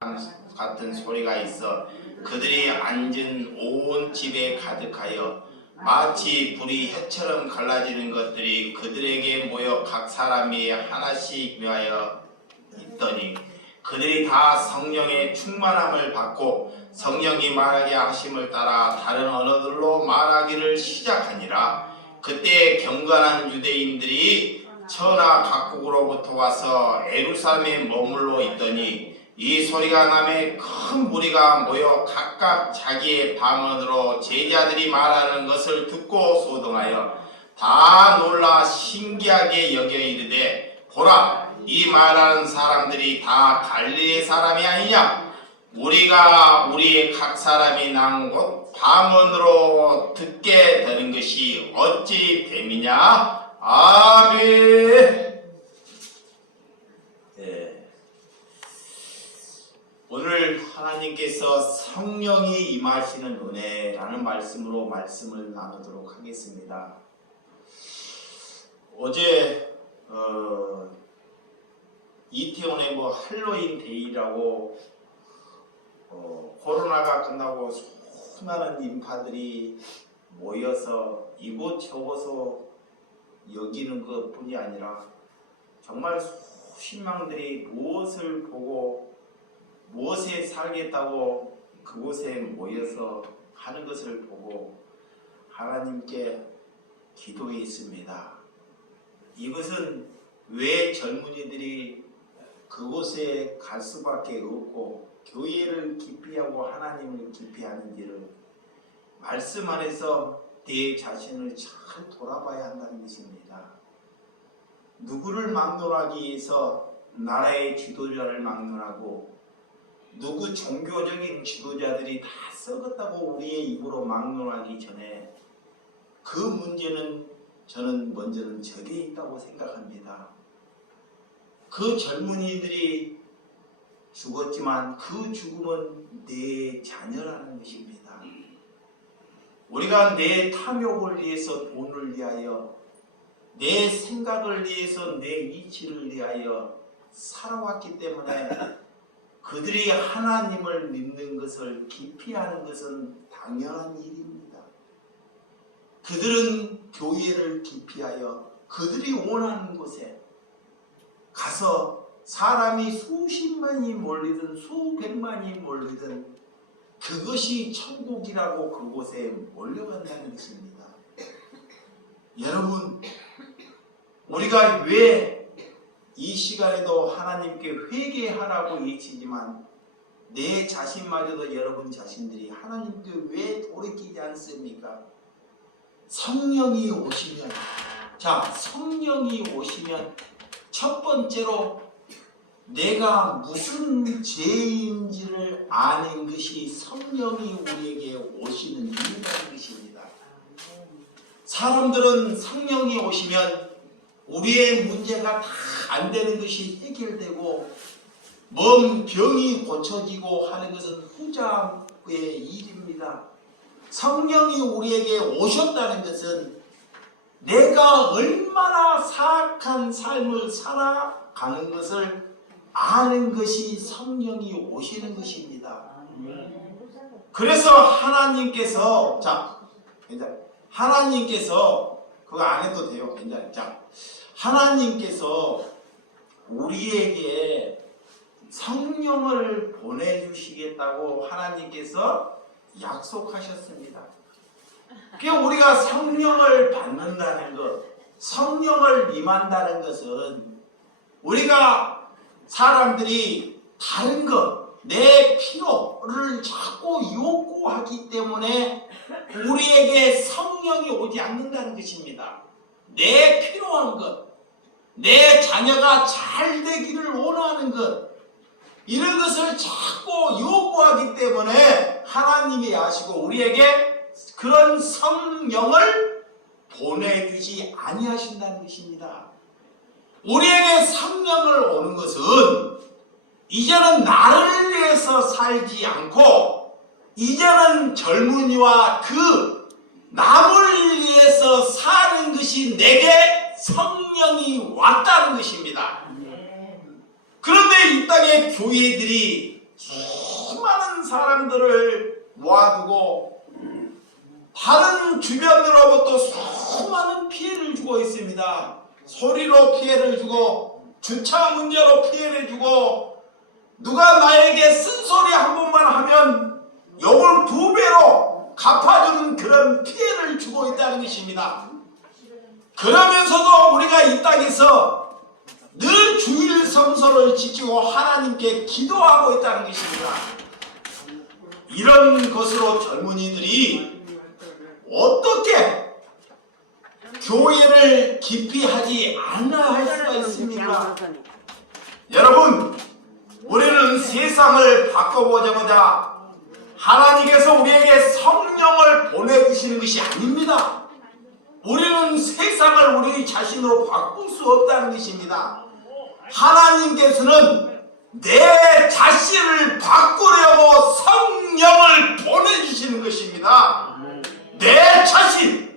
같은 소리가 있어 그들이 앉은 온 집에 가득하여 마치 불이 햇처럼 갈라지는 것들이 그들에게 모여 각 사람이 하나씩 위하여 있더니 그들이 다 성령의 충만함을 받고 성령이 말하게 하심을 따라 다른 언어들로 말하기를 시작하니라. 그때 경건한 유대인들이 처나 각국으로부터 와서 예루살렘에 머물러 있더니 이 소리가 나매 큰 무리가 모여 각각 자기의 방언으로 제자들이 말하는 것을 듣고 소동하여 다 놀라 신기하게 여겨 이르되 보라, 이 말하는 사람들이 다 갈릴리 사람이 아니냐? 우리가 우리의 각 사람이 난 곳 방언으로 듣게 되는 것이 어찌 됨이냐? 아멘. 오늘 하나님께서 성령이 임하시는 은혜라는 말씀으로 말씀을 나누도록 하겠습니다. 어제 이태원에 할로윈 데이라고 코로나가 끝나고 수많은 인파들이 모여서 이곳저곳서 여기는 것뿐이 아니라 정말 수십 명들이 무엇을 보고 무엇에 살겠다고 그곳에 모여서 하는 것을 보고 하나님께 기도했습니다. 이것은 왜 젊은이들이 그곳에 갈 수밖에 없고 교회를 기피하고 하나님을 기피하는지를 말씀 안에서 내 자신을 잘 돌아봐야 한다는 것입니다. 누구를 막론하기 위해서 나라의 지도자를 막론하고 누구 종교적인 지도자들이 다 썩었다고 우리의 입으로 막론하기 전에 그 문제는 저는 먼저는 저게 있다고 생각합니다. 그 젊은이들이 죽었지만 그 죽음은 내 자녀라는 것입니다. 우리가 내 탐욕을 위해서 돈을 위하여 내 생각을 위해서 내 이치를 위하여 살아왔기 때문에 그들이 하나님을 믿는 것을 기피하는 것은 당연한 일입니다. 그들은 교회를 기피하여 그들이 원하는 곳에 가서 사람이 수십만이 몰리든 수백만이 몰리든 그것이 천국이라고 그곳에 몰려간다는 것입니다. 여러분, 우리가 왜 이 시간에도 하나님께 회개하라고 외치지만 내 자신마저도 여러분 자신들이 하나님께 왜 돌이키지 않습니까? 성령이 오시면, 성령이 오시면 첫 번째로 내가 무슨 죄인지를 아는 것이 성령이 우리에게 오시는 이유라는 것입니다. 사람들은 성령이 오시면 우리의 문제가 다 안 되는 것이 해결되고 몸 병이 고쳐지고 하는 것은 후자의 일입니다. 성령이 우리에게 오셨다는 것은 내가 얼마나 사악한 삶을 살아가는 것을 아는 것이 성령이 오시는 것입니다. 그래서 하나님께서 그거 안 해도 돼요. 괜찮아요. 하나님께서 우리에게 성령을 보내주시겠다고 하나님께서 약속하셨습니다. 그러니까 우리가 성령을 받는다는 것, 성령을 임한다는 것은 우리가 사람들이 다른 것, 내 필요를 자꾸 욕구하기 때문에 우리에게 성령이 오지 않는다는 것입니다. 내 필요한 것, 내 자녀가 잘 되기를 원하는 것, 이런 것을 자꾸 요구하기 때문에 하나님이 아시고 우리에게 그런 성령을 보내주지 아니하신다는 것입니다. 우리에게 성령을 오는 것은 이제는 나를 위해서 살지 않고 이제는 젊은이와 그 남을 위해서 사는 것이 내게 성령이 왔다는 것입니다. 그런데 이 땅의 교회들이 사람들을 모아두고 다른 주변으로부터 수많은 피해를 주고 있습니다. 소리로 피해를 주고 주차 문제로 피해를 주고 누가 나에게 쓴소리 한 번만 하면 욕을 2배로 갚아주는 그런 피해를 주고 있다는 것입니다. 그러면서도 우리가 이 땅에서 늘 주일 성서를 지키고 하나님께 기도하고 있다는 것입니다. 이런 것으로 젊은이들이 어떻게 교회를 깊이 하지 않아 할 수가 있습니까? 여러분, 우리는 세상을 바꿔보자마자 하나님께서 우리에게 성령을 보내주시는 것이 아닙니다. 우리는 세상을 우리 자신으로 바꿀 수 없다는 것입니다. 하나님께서는 내 자신을 바꾸려고 성령을 보내주시는 것입니다. 내 자신.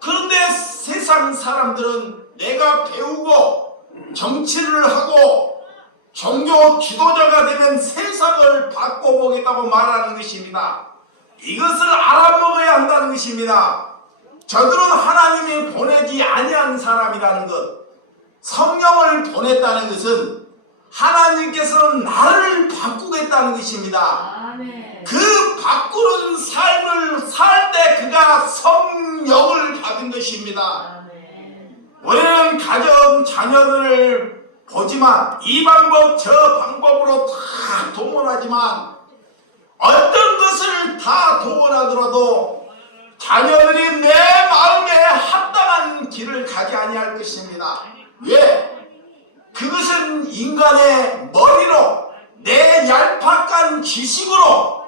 그런데 세상 사람들은 내가 배우고 정치를 하고 종교 지도자가 되면 세상을 바꿔보겠다고 말하는 것입니다. 이것을 알아먹어야 한다는 것입니다. 저들은 하나님이 보내지 아니한 사람이라는 것, 성령을 보냈다는 것은 하나님께서는 나를 바꾸겠다는 것입니다. 그 바꾸는 삶을 살 때 그가 성령을 받은 것입니다. 우리는 가정 자녀들을 보지만 이 방법 저 방법으로 다 동원하지만 어떤 것을 다 동원하더라도 자녀들이 내 마음에 합당한 길을 가지 아니할 것입니다. 왜? 그것은 인간의 머리로 내 얄팍한 지식으로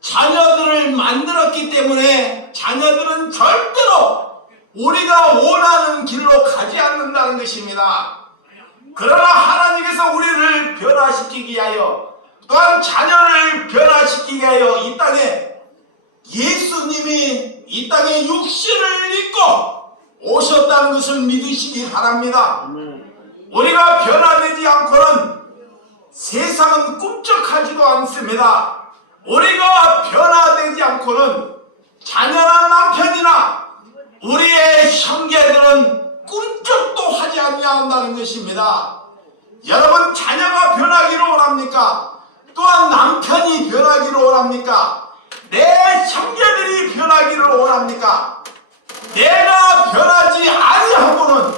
자녀들을 만들었기 때문에 자녀들은 절대로 우리가 원하는 길로 가지 않는다는 것입니다. 그러나 하나님께서 우리를 변화시키기 위하여 또한 자녀를 변화시키기 위하여 이 땅에 예수님이 이 땅에 육신을 입고 오셨다는 것을 믿으시기 바랍니다. 우리가 변화되지 않고는 세상은 꿈쩍하지도 않습니다. 우리가 변화되지 않고는 자녀나 남편이나 우리의 형제들은 꿈쩍도 하지 아니한다는 것입니다. 여러분, 자녀가 변하기를 원합니까? 또한 남편이 변하기를 원합니까? 내 형제들이 변하기를 원합니까? 내가 변하지 아니하고는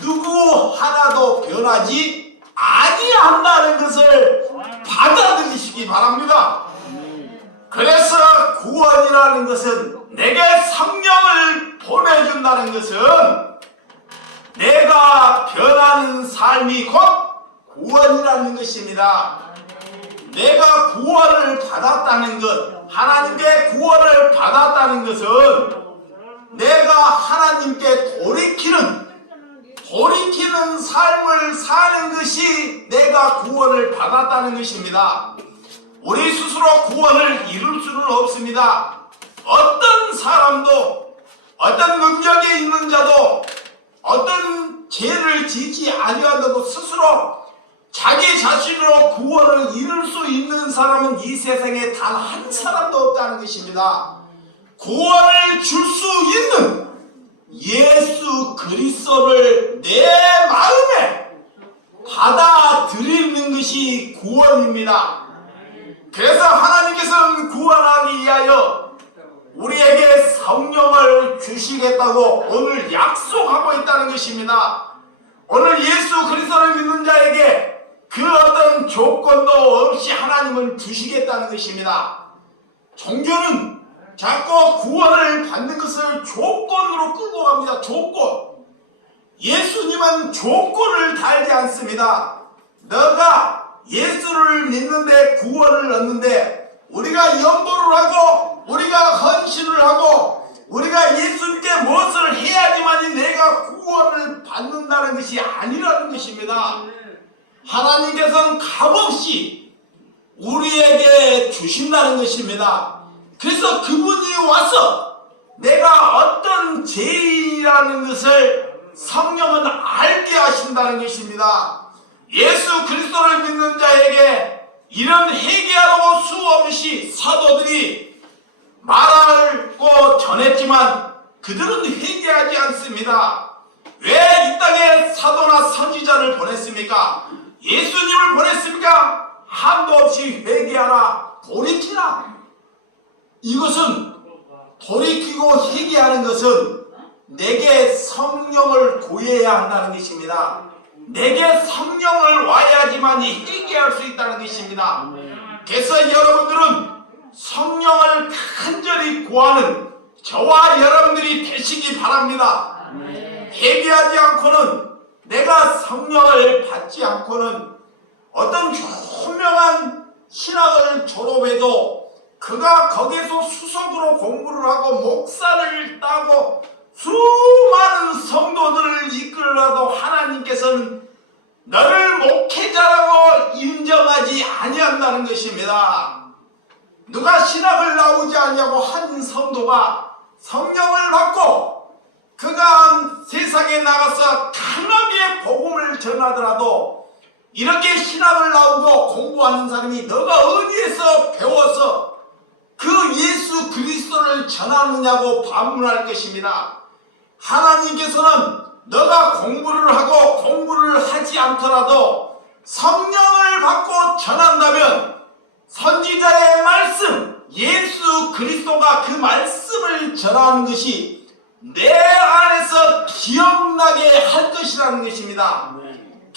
누구 하나도 변하지 아니한다는 것을 받아들이시기 바랍니다. 그래서 구원이라는 것은 내게 성령을 보내준다는 것은 내가 변하는 삶이 곧 구원이라는 것입니다. 내가 구원을 받았다는 것, 하나님께 구원을 받았다는 것은 내가 하나님께 돌이키는 삶을 사는 것이 내가 구원을 받았다는 것입니다. 우리 스스로 구원을 이룰 수는 없습니다. 어떤 사람도, 어떤 능력이 있는 자도, 어떤 죄를 짓지 아니하더라도 스스로 자기 자신으로 구원을 이룰 수 있는 사람은 이 세상에 단 한 사람도 없다는 것입니다. 구원을 줄 수 있는 예수 그리스도를 내 마음에 받아들이는 것이 구원입니다. 그래서 하나님께서는 구원하기 위하여 우리에게 성령을 주시겠다고 오늘 약속하고 있다는 것입니다. 오늘 예수 그리스도를 믿는 자에게 그 어떤 조건도 없이 하나님은 주시겠다는 것입니다. 종교는 자꾸 구원을 받는 것을 조건으로 끌고 갑니다. 조건. 예수님은 조건을 달지 않습니다. 너가 예수를 믿는데 구원을 얻는데 우리가 연보를 하고 우리가 헌신을 하고 우리가 예수님께 무엇을 해야지만이 내가 구원을 받는다는 것이 아니라는 것입니다. 하나님께서는 값없이 우리에게 주신다는 것입니다. 그래서 그분이 와서 내가 어떤 죄인이라는 것을 성령은 알게 하신다는 것입니다. 예수 그리스도를 믿는 자에게 이런 회개하라고 수없이 사도들이 말하고 전했지만 그들은 회개하지 않습니다. 왜 이 땅에 사도나 선지자를 보냈습니까? 예수님을 보냈습니까? 한도 없이 회개하라, 돌이키라. 이것은 돌이키고 회개하는 것은 내게 성령을 구해야 한다는 것입니다. 내게 성령을 와야지만이 회개할 수 있다는 것입니다. 그래서 여러분들은 성령을 간절히 구하는 저와 여러분들이 되시기 바랍니다. 회개하지 않고는, 내가 성령을 받지 않고는 어떤 유명한 신학을 졸업해도 그가 거기서 수석으로 공부를 하고 목사를 따고 수많은 성도들을 이끌어도 하나님께서는 너를 목회자라고 인정하지 아니한다는 것입니다. 누가 신학을 나오지 않냐고 한 성도가 성령을 받고 그가 세상에 나가서 강하게 복음을 전하더라도 이렇게 신학을 나오고 공부하는 사람이 너가 어디에서 배워서 그 예수 그리스도를 전하느냐고 반문할 것입니다. 하나님께서는 너가 공부를 하고 공부를 하지 않더라도 성령을 받고 전한다면 선지자의 말씀, 예수 그리스도가 그 말씀을 전하는 것이 내 안에서 기억나게 할 것이라는 것입니다.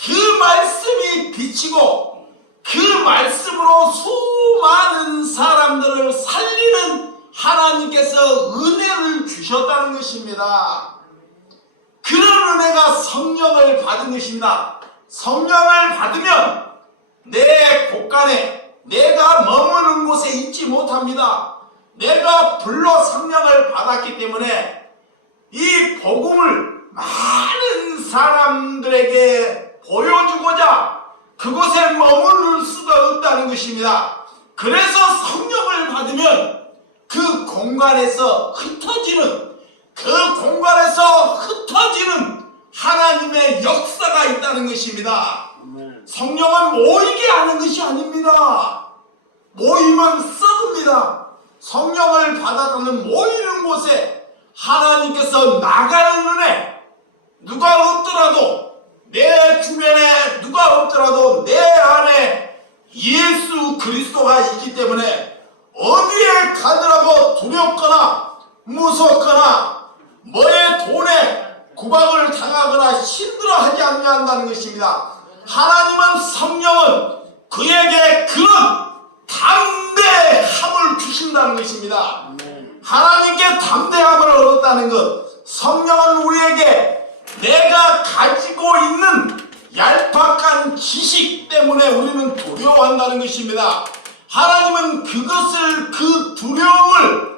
그 말씀이 비치고 그 말씀으로 수많은 사람들을 살리는 하나님께서 은혜를 주셨다는 것입니다. 그런 은혜가 성령을 받은 것입니다. 성령을 받으면 내 곳간에, 내가 머무는 곳에 있지 못합니다. 내가 불로 성령을 받았기 때문에 이 복음을 많은 사람들에게 보여주고자 그곳에 머무를 수가 없다는 것입니다. 그래서 성령을 받으면 그 공간에서 흩어지는 하나님의 역사가 있다는 것입니다. 성령은 모이게 하는 것이 아닙니다. 모이면 썩습니다. 성령을 받아들는 모이는 곳에 하나님께서 나가는 은혜, 누가 없더라도, 내 주변에 누가 없더라도 내 안에 예수 그리스도가 있기 때문에 어디에 가더라도 두렵거나 무섭거나 뭐의 돈에 구박을 당하거나 힘들어하지 않는다는 것입니다. 하나님은 성령은 그에게 그런 담대함을 주신다는 것입니다. 하나님께 담대함을 얻었다는 것, 성령은 우리에게 내가 가지고 있는 얄팍한 지식 때문에 우리는 두려워한다는 것입니다. 하나님은 그 두려움을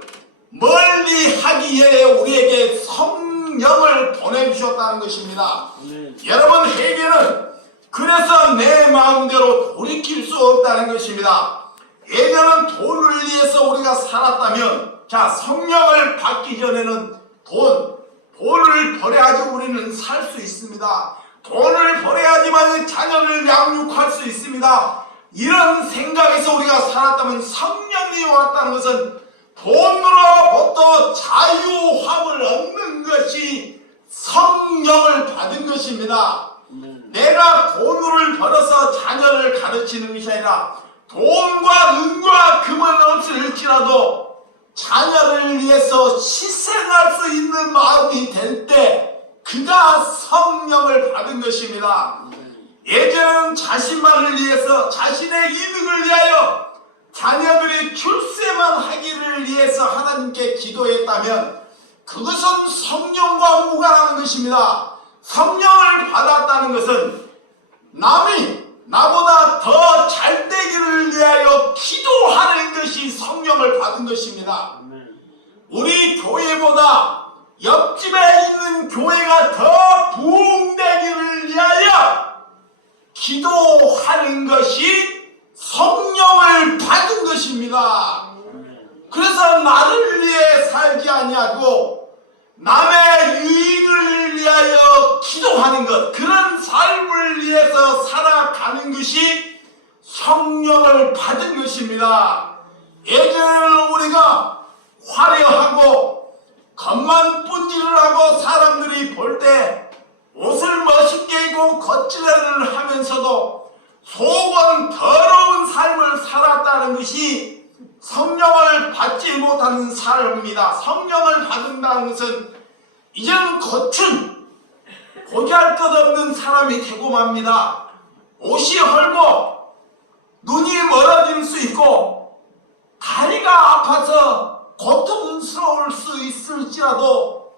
멀리하기 위해 우리에게 성령을 보내주셨다는 것입니다. 여러분, 회개는 그래서 내 마음대로 돌이킬 수 없다는 것입니다. 예전은 돈을 위해서 우리가 살았다면, 자, 성령을 받기 전에는 돈을 벌여야지 우리는 살 수 있습니다. 돈을 벌여야지만 자녀를 양육할 수 있습니다. 이런 생각에서 우리가 살았다면 성령이 왔다는 것은 돈으로부터 자유함을 얻는 것이 성령을 받은 것입니다. 내가 돈을 벌어서 자녀를 가르치는 것이 아니라 돈과 은과 금은 없을지라도 자녀를 위해서 희생할 수 있는 마음이 될 때 그가 성령을 받은 것입니다. 예전에는 자신만을 위해서, 자신의 이득을 위하여 자녀들이 출세만 하기를 위해서 하나님께 기도했다면 그것은 성령과 무관한 것입니다. 성령을 받았다는 것은 남이 나보다 더 잘되기를 위하여 기도하는 것이 성령을 받은 것입니다. 우리 교회보다 옆집에 있는 교회가 더 부흥되기를 위하여 기도하는 것이 성령을 받은 것입니다. 그래서 나를 위해 살지 아니하고 남의 유익을 위하여 기도하는 것, 그런 삶을 위해서 살아가는 것이 성령을 받은 것입니다. 예전에는 우리가 화려하고 겉만 분질을 하고 사람들이 볼 때 옷을 멋있게 입고 겉질을 하면서도 속은 더러운 삶을 살았다는 것이 성령을 받지 못하는 삶입니다. 성령을 받는다는 것은 이제는 겉은 보잘것없는 사람이 되고 맙니다. 옷이 헐고 눈이 멀어질 수 있고 다리가 아파서 고통스러울 수 있을지라도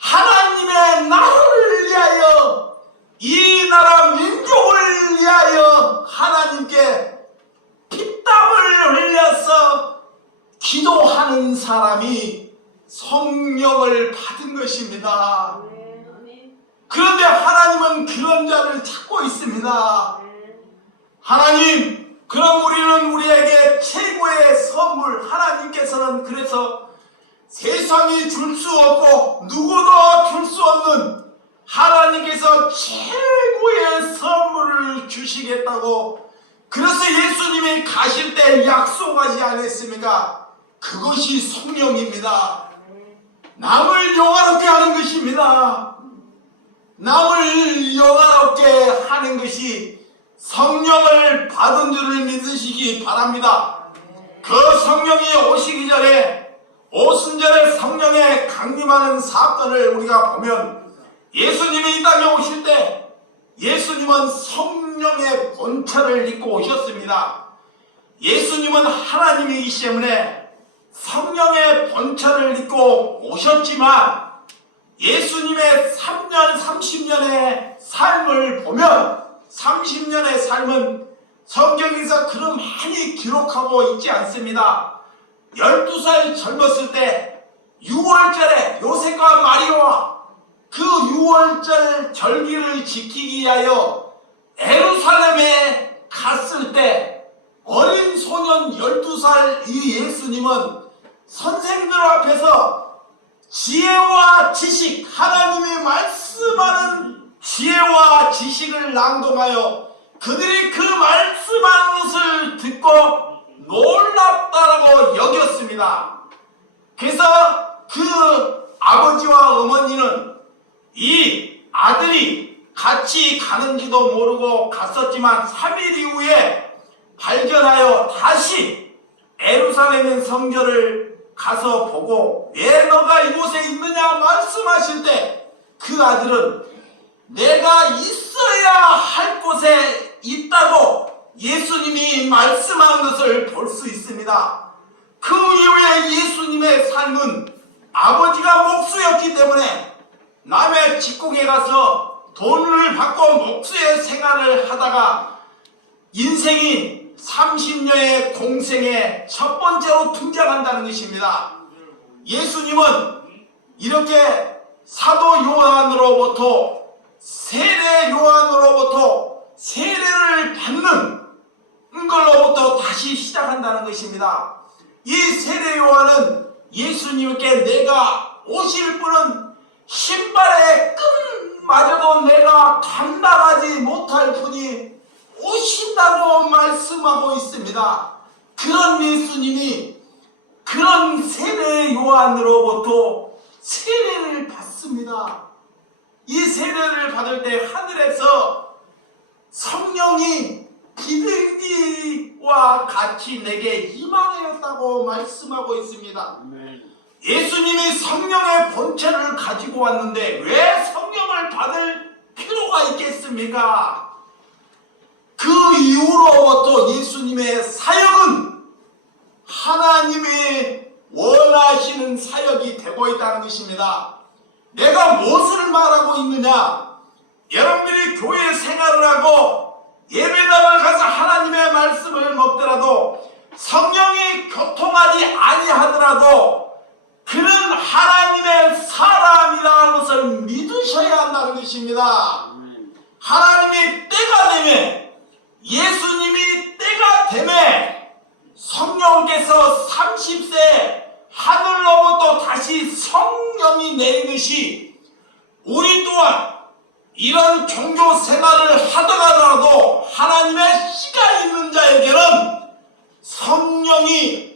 하나님의 나라를 위하여, 이 나라 민족을 위하여 하나님께 피땀을 흘려서 기도하는 사람이 성령을 받은 것입니다. 그런데 하나님은 그런 자를 찾고 있습니다. 하나님, 그럼 우리는 우리에게 최고의 선물, 하나님께서는 그래서 세상이 줄 수 없고 누구도 줄 수 없는 하나님께서 최고의 선물을 주시겠다고, 그래서 예수님이 가실 때 약속하지 않았습니까? 그것이 성령입니다. 남을 영화롭게 하는 것입니다. 남을 영화롭게 하는 것이 성령을 받은 줄을 믿으시기 바랍니다. 그 성령이 오시기 전에 오순절에 성령의 강림하는 사건을 우리가 보면, 예수님이 이 땅에 오실 때 예수님은 성령의 본체를 입고 오셨습니다. 예수님은 하나님이기 때문에 성령의 본체를 입고 오셨지만, 예수님의 3년 30년의 삶을 보면 30년의 삶은 성경에서 그럼 많이 기록하고 있지 않습니다. 12살 젊었을 때 6월절에 요셉과 마리아와 그 6월절 절기를 지키기 위하여 예루살렘에 갔을 때 어린 소년 12살 이 예수님은 선생들 앞에서 지혜와 지식, 하나님이 말씀하는 지혜와 지식을 낭독하여 그들이 그 말씀하는 것을 듣고 놀랍다라고 여겼습니다. 그래서 그 아버지와 어머니는 이 아들이 같이 가는지도 모르고 갔었지만 3일 이후에 발견하여 다시 예루살렘 성전을 가서 보고, 왜 너가 이곳에 있느냐 말씀하실 때 그 아들은 내가 있어야 할 곳에 있다고 예수님이 말씀한 것을 볼 수 있습니다. 그 이후에 예수님의 삶은 아버지가 목수였기 때문에 남의 직공에 가서 돈을 받고 목수의 생활을 하다가 인생이 30년의 공생에 첫 번째로 등장한다는 것입니다. 예수님은 이렇게 사도 요한으로부터, 세례 요한으로부터 세례를 받는 걸로부터 다시 시작한다는 것입니다. 이 세례 요한은 예수님께 내가 오실 분은 신발의 끈마저도 내가 감당하지 못할 분이 오신다고 말씀하고 있습니다. 그런 예수님이 그런 세례 요한으로부터 세례를 받습니다. 이 세례를 받을 때 하늘에서 성령이 비둘기와 같이 내게 임하였다고 말씀하고 있습니다. 예수님이 성령의 본체를 가지고 왔는데 왜 성령을 받을 필요가 있겠습니까? 그 이후로부터 예수님의 사역은 하나님이 원하시는 사역이 되고 있다는 것입니다. 내가 무엇을 말하고 있느냐? 여러분들이 교회 생활을 하고 예배당을 가서 하나님의 말씀을 먹더라도 성령이 교통하지 아니하더라도 그는 하나님의 사람이라는 것을 믿으셔야 한다는 것입니다. 하나님이 때가 되면, 예수님이 때가 되면 성령께서 30세 하늘로부터 다시 성령이 내리듯이 우리 또한 이런 종교 생활을 하다가라도 하나님의 씨가 있는 자에게는 성령이